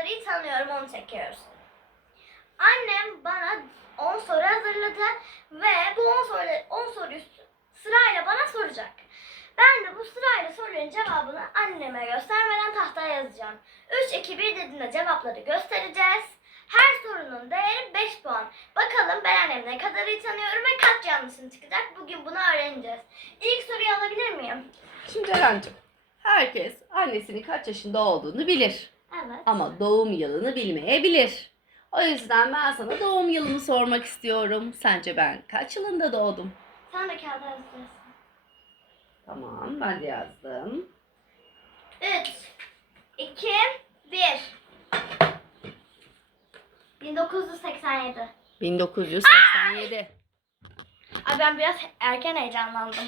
kadar iyi tanıyorum onu çekiyoruz. Annem bana 10 soru hazırladı ve bu 10 soru 10 soruyu sırayla bana soracak. Ben de bu sırayla soruların cevabını anneme göstermeden tahtaya yazacağım. 3 2 1 dediğinde cevapları göstereceğiz. Her sorunun değeri 5 puan. Bakalım ben annemi ne kadar iyi tanıyorum ve kaç yanlışım çıkacak. Bugün bunu öğreneceğiz. İlk soruyu alabilir miyim? Şimdi Ceren'cim herkes annesinin kaç yaşında olduğunu bilir. Evet. Ama doğum yılını bilmeyebilir. O yüzden ben sana doğum yılımı sormak istiyorum. Sence ben kaç yılında doğdum? Sen de kağıda yazacaksın. Tamam ben de yazdım. 3, 2, 1. 1987. 1987. Ay ben biraz erken heyecanlandım.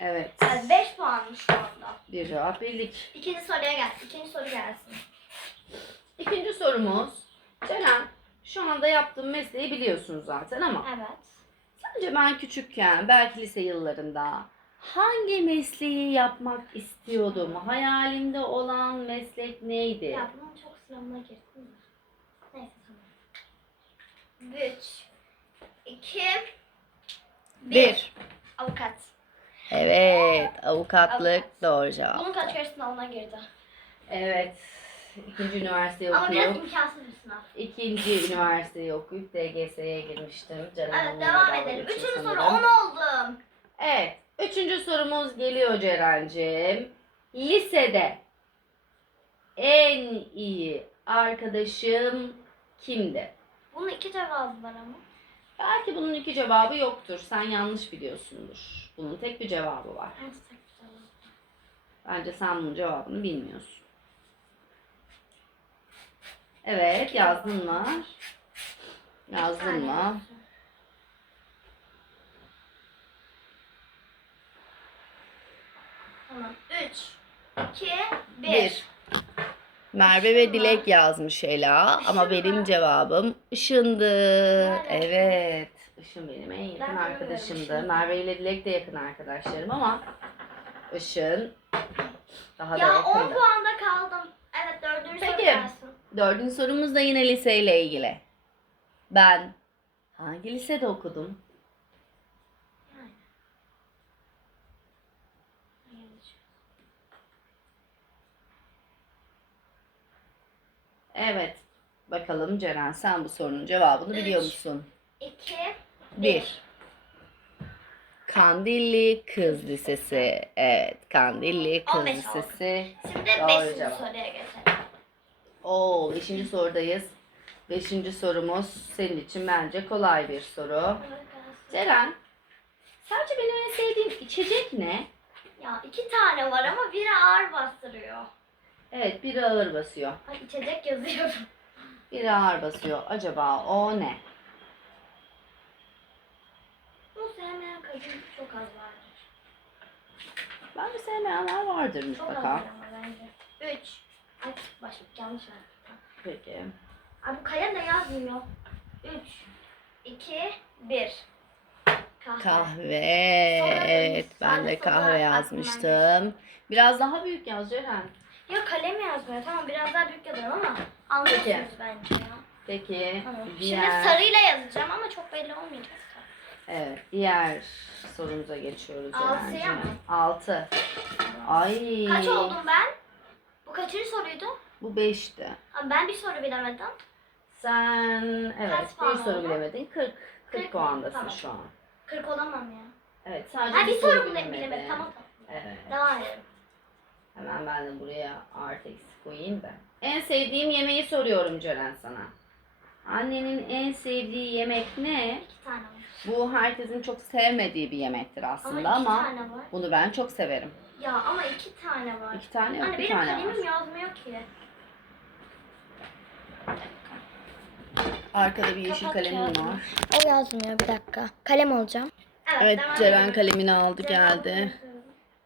Evet. Yani 5 puanmış şu anda. Bir cevap bildik. İkinci soruya gelsin. İkinci soru gelsin. İkinci sorumuz. Ceren şu anda yaptığım mesleği biliyorsunuz zaten ama Evet. sence ben küçükken belki lise yıllarında hangi mesleği yapmak istiyordum? Hayalimde olan meslek neydi? Ya bunun çok sınavına girdim de. Neyse tamam. 3, 2, 1. Avukat. Evet, avukatlık Avukat. doğru cevap. Bunun kaç kere sınavına girdi. Evet, ikinci üniversiteyi Ama biraz okuyup, imkansız bir sınav. ikinci üniversiteyi okuyup DGS'ye girmiştim. Canım Evet devam edelim. Üçüncü soru sanırım. 10 oldum. Evet, üçüncü sorumuz geliyor Ceren'cim. Lisede en iyi arkadaşım kimdi? Bunun iki cevabı var ama. Belki bunun iki cevabı yoktur. Sen yanlış biliyorsundur. Bunun tek bir cevabı var. Bence sen bunun cevabını bilmiyorsun. Evet, yazdın mı? Yazdın mı? Tamam. 3, 2, 1. Bir. Merve ve Dilek yazmış Ela ama benim cevabım Işın'dı. Evet. Işın benim en yakın arkadaşımdı. Merve ile Dilek de yakın arkadaşlarım ama Işın daha da Ya 10 yakındı. puanda kaldım. Evet dördüncü soru Peki. gelsin. Dördüncü sorumuz da yine liseyle ilgili. Ben hangi lisede okudum? Evet. Bakalım Ceren sen bu sorunun cevabını Üç. biliyor musun? 2, Bir. Kandilli Kız Lisesi. Evet, Kandilli Kız 15 oldu. Lisesi. Şimdi Doğru 5. cevap. soruya geçelim. Oo, beşinci sorudayız. Beşinci sorumuz senin için bence kolay bir soru. Ceren, sence benim en sevdiğim içecek ne? Ya iki tane var ama biri ağır bastırıyor. Evet, biri ağır basıyor. Ay içecek yazıyorum. Biri ağır basıyor. Acaba o ne? Bunu sevmeyen kadın çok az vardır. Bence sevmeyenler vardır Çok az mutlaka. ama bence. 3. Ay başlık yanlış verdim. Peki. Ay bu kalem de yazmıyor. 3, 2, 1. Kahve. Kahve. Evet, ben de kahve yazmıştım. Biraz daha büyük yaz Ceren. Ya kalem yazmıyor. Tamam biraz daha büyük yazarım ama anlıyorsunuz bence ya. Peki, Tamam. Şimdi diğer... sarıyla yazacağım ama çok belli olmayacak. Evet, diğer sorumuza geçiyoruz Altıya mı? Altı. Ay. Kaç oldum ben? Bu kaçıncı soruydu? Bu beşti. Ama ben bir soru bilemedim. Sen evet Kaç bir soru oldu? bilemedin. 40. 40 Kırk. puandasın Tamam. şu an. 40 olamam ya. Evet sadece Ha bir soru bile bilemedin. bilemedim. Tamam tamam. Evet. Devam edelim. Hemen ben de buraya artı eksi koyayım da. En sevdiğim yemeği soruyorum Ceren sana. Annenin en sevdiği yemek ne? İki tane var. Bu herkesin çok sevmediği bir yemektir Ama aslında iki ama, tane var. bunu ben çok severim. Ya ama iki tane var. İki tane yok, Anne bir benim tane kalemim var. yazmıyor ki. Arkada bir yeşil Kapat kalemim kağıdını. var. O yazmıyor bir dakika. Kalem alacağım. Evet devam Ceren edelim. kalemini aldı Devam geldi. edelim.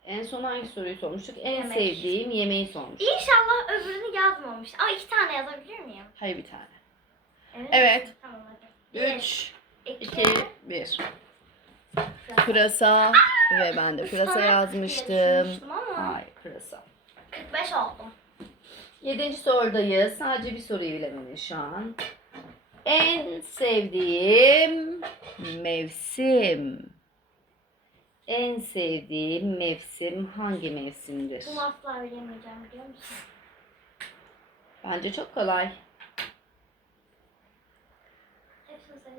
En son hangi soruyu sormuştuk? En Yemek. sevdiğim yemeği sormuştuk. İnşallah öbürünü yazmamış. Ama iki tane yazabilir miyim? Hayır bir tane. Evet. Bir, 3, iki, 2, 1. Pırasa. Ve ben de pırasa yazmıştım. Hayır pırasa. 45 oldum. Yedinci sorudayız. Sadece bir soruyu bilemedin şu an. En sevdiğim mevsim. En sevdiğim mevsim hangi mevsimdir? Bunu asla bilemeyeceğim biliyor musun? Bence çok kolay. Hepsini seviyorsun.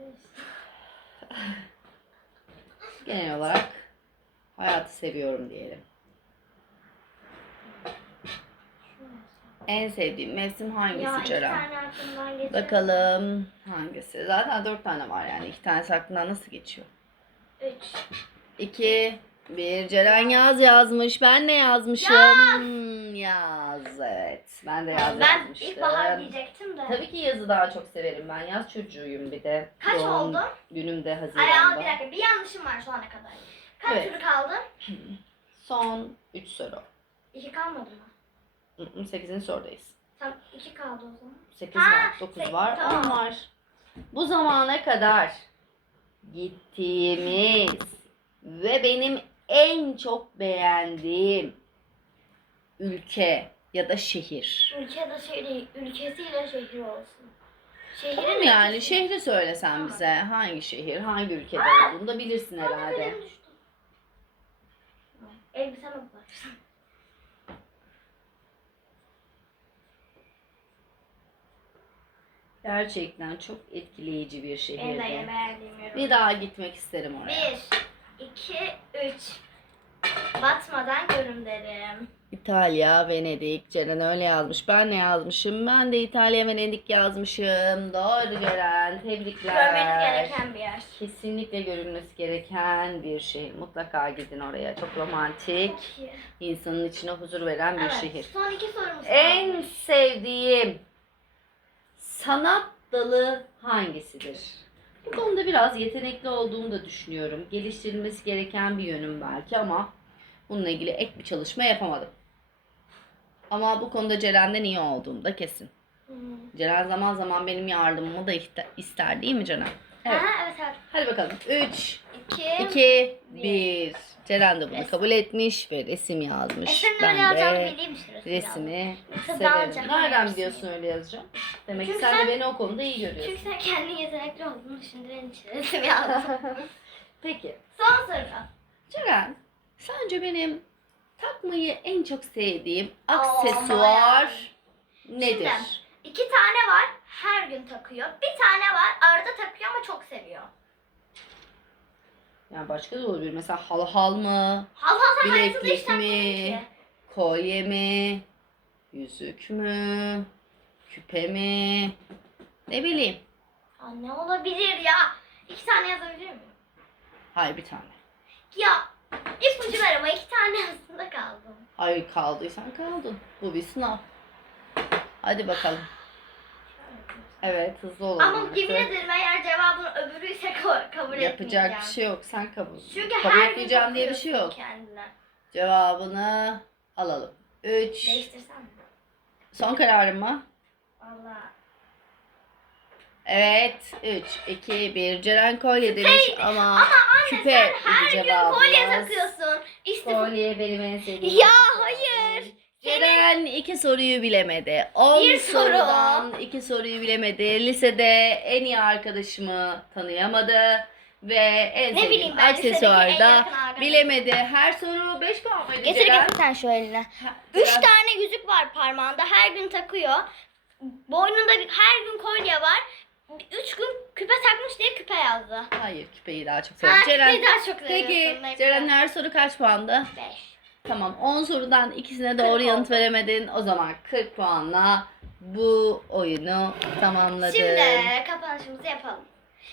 Genel olarak hayatı seviyorum diyelim. En sevdiğim mevsim hangisi Ya iki Ceren? Bakalım hangisi? Zaten dört tane var yani. iki tanesi aklından nasıl geçiyor? Üç. 2 1 Ceren yaz yazmış. Ben ne yazmışım? Yaz. Evet. Ben de yaz Ben yazmıştım. ilkbahar diyecektim de. Tabii ki yazı daha çok severim ben. Yaz çocuğuyum bir de. Kaç Doğum oldu? Günüm de Ay ama Haziran'da. bir dakika bir yanlışım var şu ana kadar. Kaç Evet. soru kaldı? Son 3 soru. İki kalmadı mı? 8. sorudayız. Tam iki kaldı o zaman. 8 Ha, var, 9 sek- var, tamam. 10 var. Bu zamana kadar gittiğimiz ve benim en çok beğendiğim ülke ya da şehir. Ülke de şey değil, ülkesiyle şehir olsun. Şehrin Tamam yani ülkesi. şehri söylesen Tamam. bize hangi şehir, hangi ülkede olduğunu da bilirsin herhalde. benim düştü. Elbiseme bak. Gerçekten çok etkileyici bir En şehirdi. beğendiğim yorum. Bir daha gitmek isterim oraya. Bir, iki, üç. Batmadan görün derim. İtalya, Venedik. Ceren öyle yazmış. Ben ne yazmışım? Ben de İtalya, Venedik yazmışım. Doğru Ceren. Tebrikler. Görmeniz gereken bir yer. Kesinlikle görülmesi gereken bir şehir. Mutlaka gidin oraya. Çok romantik. Çok insanın içine huzur veren bir Evet, şehir. son iki sorumuz En sevdiğim sanat dalı hangisidir? Bu konuda biraz yetenekli olduğumu da düşünüyorum. Geliştirilmesi gereken bir yönüm belki ama bununla ilgili ek bir çalışma yapamadım. Ama bu konuda Ceren'den iyi olduğum da kesin. Hmm. Ceren zaman zaman benim yardımımı da iste- ister değil mi Ceren? Evet. Ha, evet evet. Hadi bakalım. 3, İki. 2, bir. 1. Ceren de bunu Resim. kabul etmiş ve resim yazmış. Eserin ben de resmi severim. Nereden biliyorsun öyle yazacağım? Demek ki Çünkü sen, sen- de beni o konuda iyi görüyorsun. Çünkü sen kendin yetenekli olduğunu düşündüğün için resim yazdım. Peki. son soru. Ceren, sence benim takmayı en çok sevdiğim aksesuar nedir? Şimdi, İki tane var her gün takıyor. Bir tane var arada takıyor ama çok seviyor. Yani başka da olabilir. Mesela hal hal mı? Hal Bileklik mi? Kolye mi? Yüzük mü? Küpe mi? Ne bileyim. Aa, ne olabilir ya? İki tane yazabilir miyim? Hayır bir tane. Ya ipucu ver ama iki tane arasında kaldım. Hayır kaldıysan kaldın. Bu bir sınav. Hadi bakalım. Evet hızlı olalım. Ama artık. yemin ederim eğer cevabın öbürüyse ko- kabul Yapacak etmeyeceğim. bir şey yok. Sen kabul. Çünkü kabul her gün etmeyeceğim diye bir şey yok. Kendine. Cevabını alalım. 3. Değiştirsen mi? Son kararın mı? Valla. Evet. 3, 2, 1. Ceren kolye demiş ama, küpe sen idi her gün cevabımız. kolye takıyorsun. İşte Kolye benim en sevdiğim. Ya hayır. Ceren iki soruyu bilemedi. 10 Bir soru. sorudan iki soruyu bilemedi. Lisede en iyi arkadaşımı tanıyamadı. Ve en Ne sevdiğim bileyim ben, lisedeki en aksesuarda yakın arkadaşım. bilemedi. Her soru 5 puan mıydı Getir Ceren? getir sen şu eline. Ha, Üç Ceren- tane yüzük var parmağında. Her gün takıyor. Boynunda bir, her gün kolye var. Üç gün küpe takmış diye küpe yazdı. Hayır küpeyi daha çok Ha, seviyorum. Ceren, küpeyi daha çok peki seviyorsun. ne Ceren her soru kaç puandı? Beş. Tamam 10 sorudan ikisine 40 doğru yanıt veremedin. O zaman 40 puanla bu oyunu tamamladın. Şimdi kapanışımızı yapalım.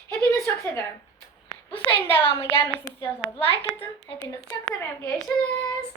Hepinizi çok seviyorum. Bu serinin devamı gelmesini istiyorsanız like atın. Hepinizi çok seviyorum. Görüşürüz.